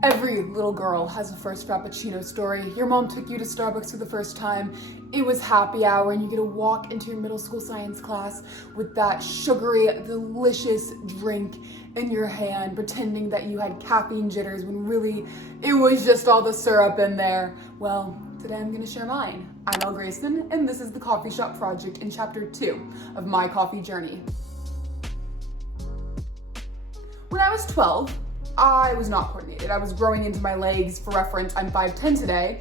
Every little girl has a first Frappuccino story. Your mom took you to Starbucks for the first time. It was happy hour and you get to walk into your middle school science class with that sugary, delicious drink in your hand, pretending that you had caffeine jitters when really it was just all the syrup in there. Well, today I'm gonna share mine. I'm Elle Grayson and this is the Coffee Shop Project in chapter 2 of my coffee journey. When I was 12, I was not coordinated. I was growing into my legs. For reference, I'm 5'10" today.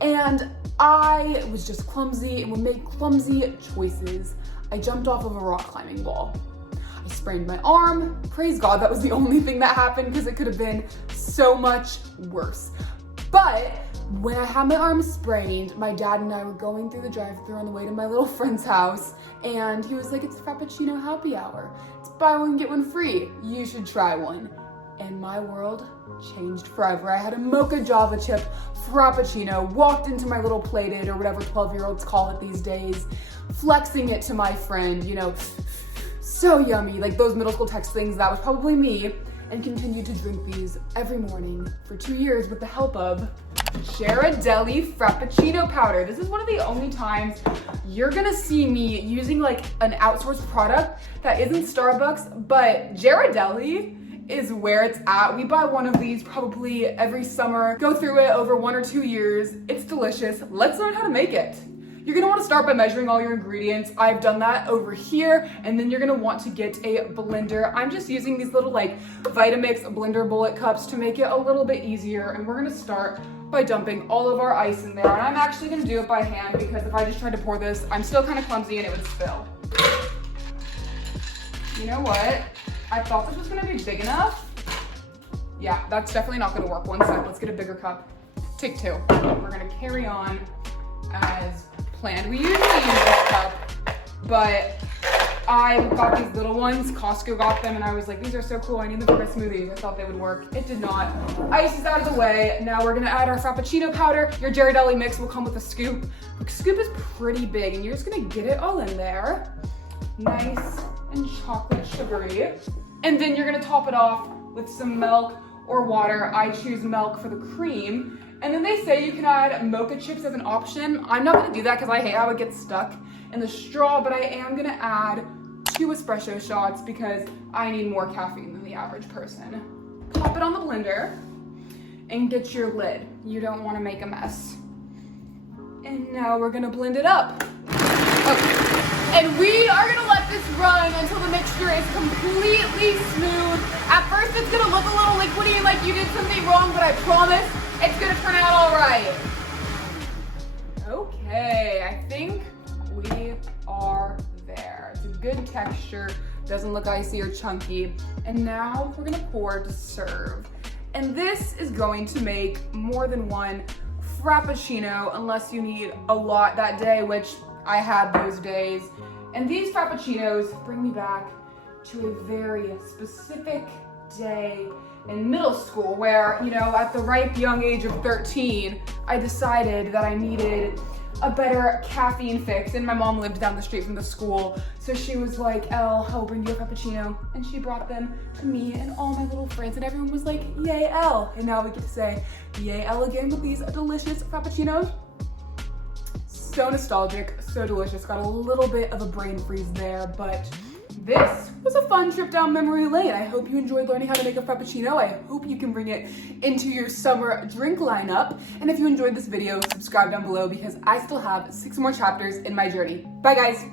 And I was just clumsy and would make clumsy choices. I jumped off of a rock climbing wall. I sprained my arm. Praise God, that was the only thing that happened because it could have been so much worse. But when I had my arm sprained, my dad and I were going through the drive-thru on the way to my little friend's house, and he was like, "It's Frappuccino happy hour. It's buy one, get one free. You should try one." And my world changed forever. I had a mocha java chip Frappuccino, walked into my little plated, or whatever 12-year-olds call it these days, flexing it to my friend, so yummy, like those middle school text things, that was probably me, and continued to drink these every morning for 2 years with the help of Ghirardelli Frappuccino powder. This is one of the only times you're gonna see me using like an outsourced product that isn't Starbucks, but Ghirardelli is where it's at. We buy one of these probably every summer, go through it over 1 or 2 years. It's delicious. Let's learn how to make it. You're gonna wanna start by measuring all your ingredients. I've done that over here, and then you're gonna want to get a blender. I'm just using these little like Vitamix blender bullet cups to make it a little bit easier, and we're gonna start by dumping all of our ice in there. And I'm actually gonna do it by hand because if I just tried to pour this, I'm still kind of clumsy and it would spill. You know what? I thought this was gonna be big enough. Yeah, that's definitely not gonna work. One sec, let's get a bigger cup. Take 2. We're gonna carry on as planned. We usually use this cup, but I got these little ones. Costco got them and I was like, these are so cool. I need them for my smoothies. I thought they would work. It did not. Ice is out of the way. Now we're gonna add our Frappuccino powder. Your Ghirardelli mix will come with a scoop. The scoop is pretty big and you're just gonna get it all in there. Nice and chocolate sugary. And then you're gonna top it off with some milk or water. I choose milk for the cream. And then they say you can add mocha chips as an option. I'm not gonna do that because I hate how it gets stuck in the straw, but I am gonna add 2 espresso shots because I need more caffeine than the average person. Pop it on the blender and get your lid. You don't wanna make a mess. And now we're gonna blend it up. Okay. And we are gonna let this run until the mixture is completely smooth. At first it's gonna look a little liquidy like you did something wrong, but I promise it's gonna turn out all right. Okay, I think we are there. It's a good texture, doesn't look icy or chunky. And now we're gonna pour to serve. And this is going to make more than one Frappuccino unless you need a lot that day, which I had those days. And these Frappuccinos bring me back to a very specific day in middle school where, at the ripe young age of 13, I decided that I needed a better caffeine fix. And my mom lived down the street from the school. So she was like, "Elle, I'll bring you a Frappuccino." And she brought them to me and all my little friends and everyone was like, "Yay, Elle." And now we get to say, "Yay, Elle" again with these delicious Frappuccinos. So nostalgic, so delicious. Got a little bit of a brain freeze there, but this was a fun trip down memory lane. I hope you enjoyed learning how to make a Frappuccino. I hope you can bring it into your summer drink lineup. And if you enjoyed this video, subscribe down below because I still have 6 more chapters in my journey. Bye guys.